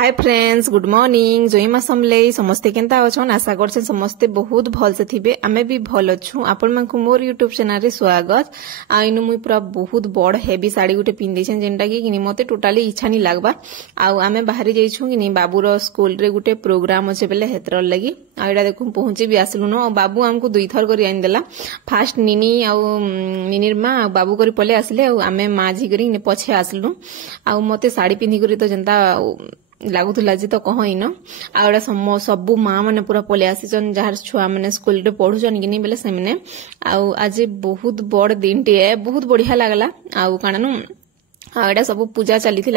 हाय friends, good morning. जोईमा समले समस्ते केंता अछन? आशा करछन समस्ते बहुत भल से थिबे। आमे भी भल अछु। आपण मानकु मोर यूट्यूब चैनल रे स्वागत। आइनु मुई पूरा बहुत बड़ हेवी साड़ी गुटे पिंदी छन जेंटा कि मते टोटली इच्छा नहीं लागबा। आ आमे बाहरी जाइछु कि बाबूर स्कूल रे गुटे प्रोग्राम अछि बेले हेतर लगी। आ एडा देखु पहुंची भी आसलु न। बाबू हमकु दुई थर करी आइन देला। फास्ट निनी आ निनिर मां बाबू करी पले आसले आ आमे माझी करी पछे आसलु। आ मते साड़ी पिंदी करी तो जेंता लागुला जी तो कहइन आड़ा सबू माँ मैंने पूरा पलि आसीचन जार छुआ मैंने स्कूल रे पढ़ुचन कि बेले से मैंने आज बहुत बड़ दिन टे बहुत बढ़िया लगला। आउ काणनु एटा सब पूजा चली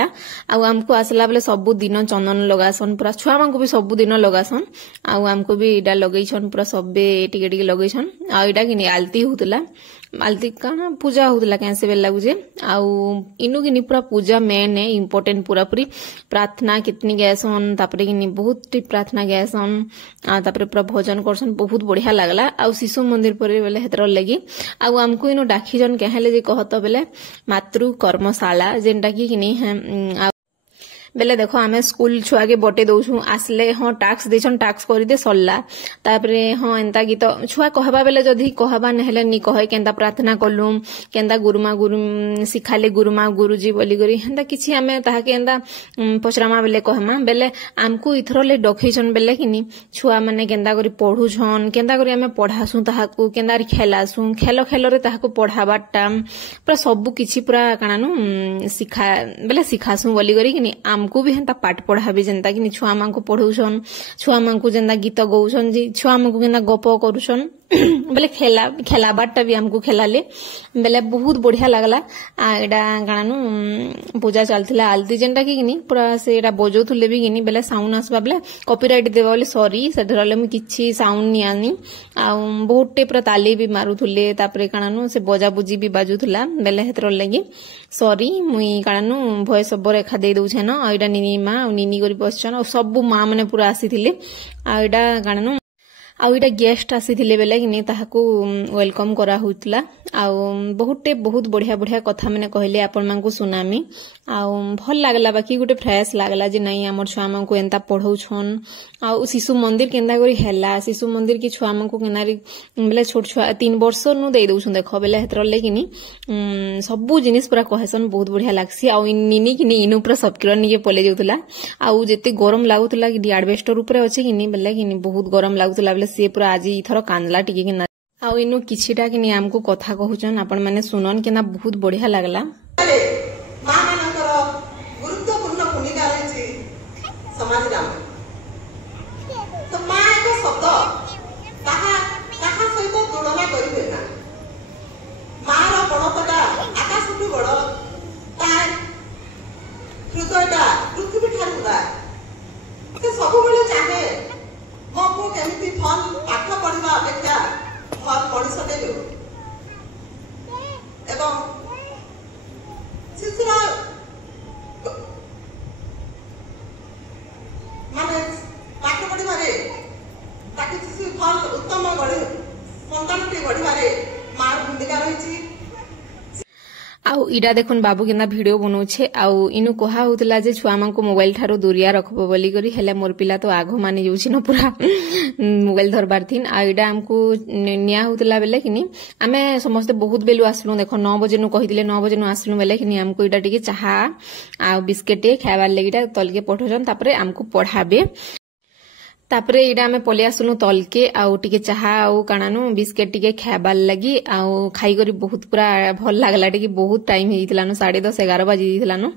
आमको आसला बेले सबू दिन चंदन लगासन पूरा छुआ मानक भी सबू दिन लगासन। आमको भी एटा लगेछन पूरा सबे टिके टिके लगेछन। आ एटा कि आलती होतला आलती काना पूजा होतला कैसे बेल लागुजे। आउ इनु कि पूरा पूजा मेन है इम्पोर्टेंट पूरा पूरी प्रार्थना कितनी गैसन तापरे कि बहुत प्रार्थना गैसन तापरे पूरा भजन करसन बहुत बढ़िया लागला। आउ शिशु मंदिर पर बेले हेतर लगी आउ हमको इनु डाकीजन कहले जे कहत बेले मातृ कर्मशाला जेनटा कि बेले देखो आमे स्कूल छुआ के बटे दउछु आसले हाँ टास्क देछन टास्क करि दे सरला तापरे हाँ एंता गीत छुआ कहबा बेले जदी कहबा नहेले नी कहे केंता प्रार्थना कलु केंता गुरुमा गुरु सिखाले गुरुमा गुरुजी बोली करी हेंता किछि आमे ताहा के एंता पचरामा बेले कहमा बेले आमको इथरले डखैछन बेले किनी छुआ माने केंता करी पढुछन केंता करी आमे पढासु ताहाकू केंता खेलासु खेल खेल रे ताहाकू पढाबाटा पूरा सबु किछि पूरा कानानु सिखा बेले सिखासु बोली करी किनी हमको भी हेंता पाठ पढ़ा भी जेंता कि छुआ मानकु पढ़ौछन छुआ मानकु जेंता गीत गौछन जी छुआ मानकु केंता गप करूछन बेले खेलाबाटा भी हमको खेलाले बेले बहुत बढ़िया लागला। एडा कानानु पूजा चलथिला आलती जेंटा कि पूरा से एडा बजौथुले भी कि बेले साउंड आसबा बेले कॉपीराइट देबा बोले सॉरी सेठरले मु किछि साउंड नि आनी आ बहुत टे पूरा ताली भी मारुथुले तापरे कानानु से बजा बुजी भी बाजुथुला बेले हेतर लगी सॉरी मुई कानानु वॉइस ओवर रेखा दे दउ छन। आ एडा निनी मां निनी करी बसछन और सब मां माने पूरा आसीथिले। आ एडा कानानु आउ एटा गेस्ट आसीथिले बेले कि ताहाकू वेलकम करा होतला। आउ बहुत बढ़िया बढ़िया कथा मैंने कहले आपण मानकू सुनामी आउ भल लागला बाकी गुटे फ्रेश लागला जे नहीं हमर छुआ मानकू एंता पढ़ौछन। आउ शिशु मंदिर केंदा करी हैला शिशु मंदिर की छुआ मानकू केनारी बेले छोट छुआ 3 वर्ष नु दे दउछु देखो बेले हेतरले कि सबु जिनिस पूरा कहसन बहुत बढ़िया लागसी। आउ निनी कि इनु पूरा सबकिरण निजे पले जाउतला आउ जेते गरम लागुतला कि एडवेस्टर ऊपर अछि कि बेले कि बहुत गरम लागुतला बेले से पूरा आज इथर कांदला टिके कि आउ इनु किछिटा कि हमको कथा कहउछन आपण माने सुनन केना बहुत बढ़िया लागला। मां मानकर गुरुत्वपूर्ण भूमिका रही समाज रा तो मां एक शब्द ताहा ताहा सहित तुलना करिवे ना। मां रा बड़ता आकाशटू बड़ ता हृदयटा पृथ्वी ठारू बड़ा से सब बेले चाहे मो को केमिति फल पाठ पढ़िबा अपेक्षा फल मଣିଷ देबे एवं शिशुरा माने पाठ पढ़िबारे ताकि शिशु फल उत्तम गढ़े संतानटी गढ़िबारे मार भूमिका रही। आउ इडा देखुन बाबू केना वीडियो बनौछे आउ इनु कहा होतला जे छुआ मानकु मोबाइल ठारो दूरिया रखबो बोली करी हेले मोर पिला तो आगो माने जाउछि न पूरा मोबाइल धरबार थिन। आ इडा हमकु निया होतला बेले किनी आमे समस्त बहुत बेलु आसलु देखो 9 बजे नु कहिदिले 9 बजे नु आसलु बेले किनी हमकु इडा टिके चाहा आ बिस्किट खाइबार लागिटा तलके पठोजन तापरे हमकु पढ़ाबे तापरे इडा में पले आसलु तलके आउ टिके चाहा आउ कानानु बिस्किट टिके खाइबार लगी आउ खाई करी बहुत पूरा भल लागला टिके बहुत टाइम हेइतला न 10:30 11 बजे हेइतला न।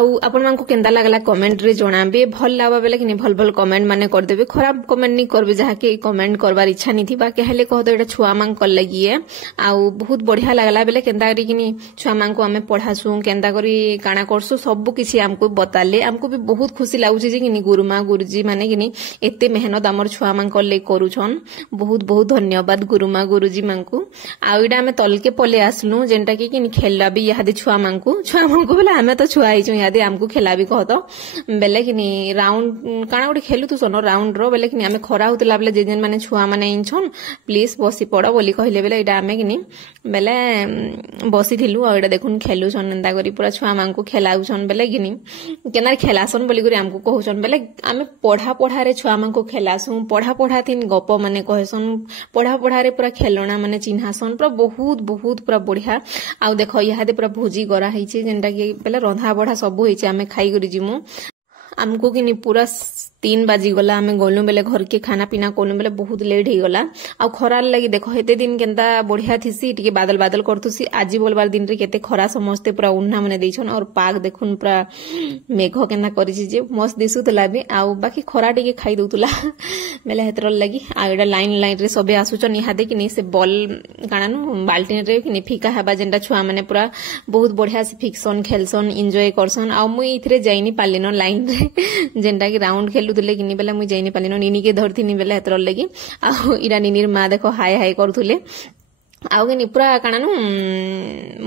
आपण मानकु केंदा लागला कमेंट रे जणाबे भल लावा बेले कि भल भल कमेंट माने कर देबे खराब कमेंट नहीं करबे जहा के कमेंट करबार इच्छा नहीं थिबा कहले कह तो एटा छुआ मांग कर लगी है आ बहुत बढ़िया लागला बेले केंदा करी कि छुआ मांग को हमें पढ़ासु केंदा करी काना करसु सब किछि हमको बताले हमको भी बहुत खुशी लागुछि जे कि गुरुमा गुरुजी माने कि एते मेहनत हमर छुआ मांग कर ले करूछन बहुत बहुत धन्यवाद गुरुमा गुरुजी मांकु आ इडा हमें तलके पले आसलु जेंटा कि खेलला भी यादे छुआ मांकु बेले हमें तो छुआ हिचु यादे हमको खेला भी कहतो बेले कि राउंड काना गोटे खेलु तु सन राउंड रो बेले कि हमें खरा होतला बेले जे जेन माने छुआ माने इनछन प्लीज बसी पड़ो बोली कहले बेले इडा हमें कि बेले बसी थिलु आ इडा देखुन खेलु सन एंदा करी पूरा छुआ मांकु खेलाउछन बेले कि केना खेलासन बोली करी हमको कहउछन बेले हमें पढ़ा रे छुआ मांकु खेलासु पढ़ा थिन गप माने कहसन पढ़ा रे पूरा खेलना माने चिन्हासन पूरा बहुत बहुत पूरा बढ़िया आ देखो इहादे पूरा भोजी गरा हिचे जेंटा कि पहले रंधा बढा सब हिचे आमे खाई करी जिमु हमको कि पूरा 3 बाजी गला आमे गलु बेले घर के खाना पीना कोलु बेले बहुत लेट ही गला आ खरार लगी देखो हेते दिन केंता बढ़िया थिसी टिके बादल बादल करतुसी आजी बोलबार दिन रे केते खरा समस्ते पूरा उन्ना माने देछन और पाग देखुन पूरा मेघ केना करिछि जे मस्त दिसुतला भी आ बाकी खरा टिके खाई दउतला बेले हेतर लगी आ एडा लाइन रे सबे आसुचन इहादे कि से बॉल कानानु बाल्टीन रे कि फीका हबा जेंटा छुआ माने पूरा बहुत बढ़िया से फिक्सन खेलसन एन्जॉय करसन आ मुई इथरे जाइनी पालिनो लाइन रे जेंटा कि राउंड खेलुतले कि बेला मुई जाइनी पालिनो निनी के धरथिनी बेला हेतर लगी आ इरा निनीर माँ देखो हाय हाय करुथुले आउ कि पूरा कानानु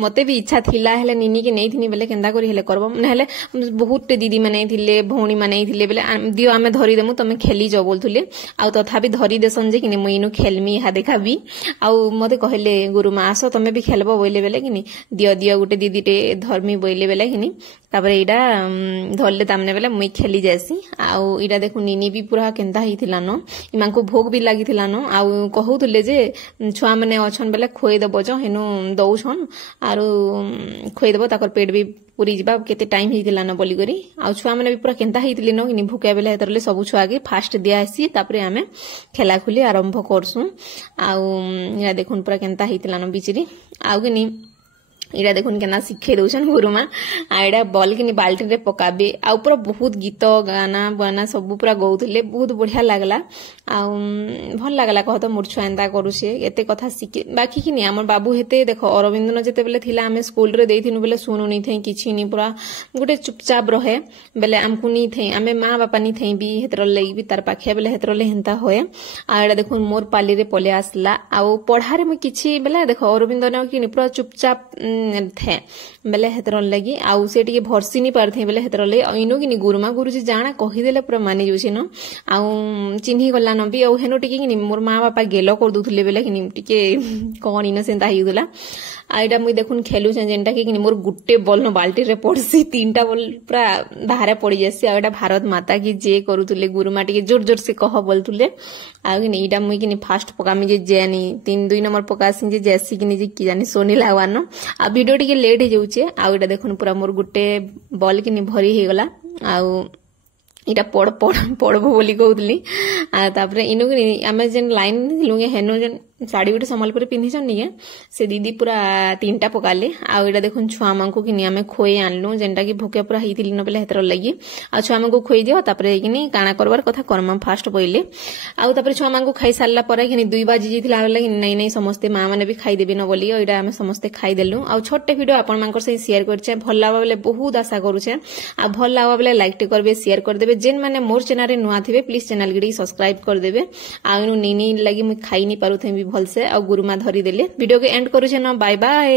मते भी इच्छा थिला हेले निनी के नहीं थिनी बेले केंदा करी हेले करबो नहेले बहुत दीदी माने थिले भौणी माने थिले बेले दियो आमे धरी देमु तमे खेली जो बोलथुले आउ तथापि धरी देसन जे कि मुइनु खेलमी हा देखाबी आउ मते कहले गुरुमा आसो तमे भी खेलबो बोइले बेले कि दियो दियो गुटे दीदीटे धर्मी बोइले बेले कि तापरे इडा धरले तामने बेले मुई खेली जासी आउ इडा देखु निनी भी पूरा केंदा हिथिला न इमांको भोग भी लागिथिला न आउ कहउथुले जे छुआ माने अछन बेले खोई दबो जो हेनु दउछन आरो खोई दबो ताकर पेट भी पूरी जिबा केते टाइम हिथिला न बोली करी आउ छुआ माने भी पूरा केंता हिथिले न कि भूका बेले हेतरले सब छुआ के फास्ट दिया आसी तापरे हमें खेला खुली आरंभ करसु आउ या देखुन पूरा केंता हिथिला न बिचरी आउ कि इडा देखुन केना सिखे दउछन गुरुमा आ इडा बॉल कि बाल्टी रे पकाबे आ पूरा बहुत गीत गाना बना सब पूरा गौथले बहुत बढ़िया लागला आ भल लागला कहतो मोर छुआ एंदा करूछे एते कथा सिखे बाकी कि हमर बाबू हेते देखो अरविंदन जेते बेले थिला हमें स्कूल रे देथिनु बेले सुनु नहीं थे किछि नहीं पूरा गुटे चुपचाप रहे बेले हमकु नहीं थे हमें माँ बापा नहीं थे भी हेतर लई भी तार पाखिया बेले हेतर ले हेंता होए आ इडा देखुन मोर पाली रे पले आसला आ पढ़ा रे म किछि बेले देखो अरविंदन कि पूरा चुपचाप थे बेले हेतर लगी आउ से टिके भरसी नहीं पारथे बेले हेतर ले इनो कि गुरुमा गुरुजी जाना कहि देले पूरा मानि जोछि न आउ चिन्ही गला न भी आउ हेनो टिके कि मोर माँ बापा गेलो कर दुथले बेले कि टिके कोन इन सेंता हिउदला आइडा मुई देखुन खेलु जेंटा कि मोर गुट्टे बॉल न बाल्टी रे पड़सी 3टा बॉल पूरा धारे पड़ी जासी आइडा भारत माता की जे करूथुले गुरुमा टिके जोर जोर से कह बोलथुले आ कि इडा मुई कि फास्ट पकामी जे जेनी 3-2 नंबर पकासी जे जेसी कि जानी सोनी लागवान आ वीडियो टिके लेट हे जाउचे आ इडा देखुन पूरा मोर गुट्टे बॉल कि भरी हे गला आउ इटा पड़बो बोली कहउतली आ तापरे इनु आमे जेन लाइन लुगे हेनो जेन साड़ी गुटे संबलपुर पिन्हिछन निके से दीदी पूरा 3टा पकाले आ इडा देखुन छुआ मांकु कि आमे खोई आनलु जेंटा कि भूके पूरा हिथिली न बेले हेतर लगी आ छुआ मांकु खोई दियो तापरे कि काना करबार कथा कर्म फास्ट बोइले आ तापरे छुआ मांकु खाई सारला परे कि 2 बाजी जिथिला लगी नहीं नहीं समस्त मां माने भी खाई देबे न बोली इडा आमे समस्त खाई देलु आ छोटे वीडियो आपन मांकर से शेयर करछे भल लावा बेले बहुत आशा करूछे आ भल लावा बेले लाइक टे करबे शेयर कर देबे जेन माने मोर चैनल रे नुआ थिबे प्लीज चैनल गिडी सब्सक्राइब कर देबे आ इनु नीनी लगी मु खाई नहीं पारुथे भी भल से आ गुरुमा धरी देले वीडियो के एंड करूछे न बाय बाय।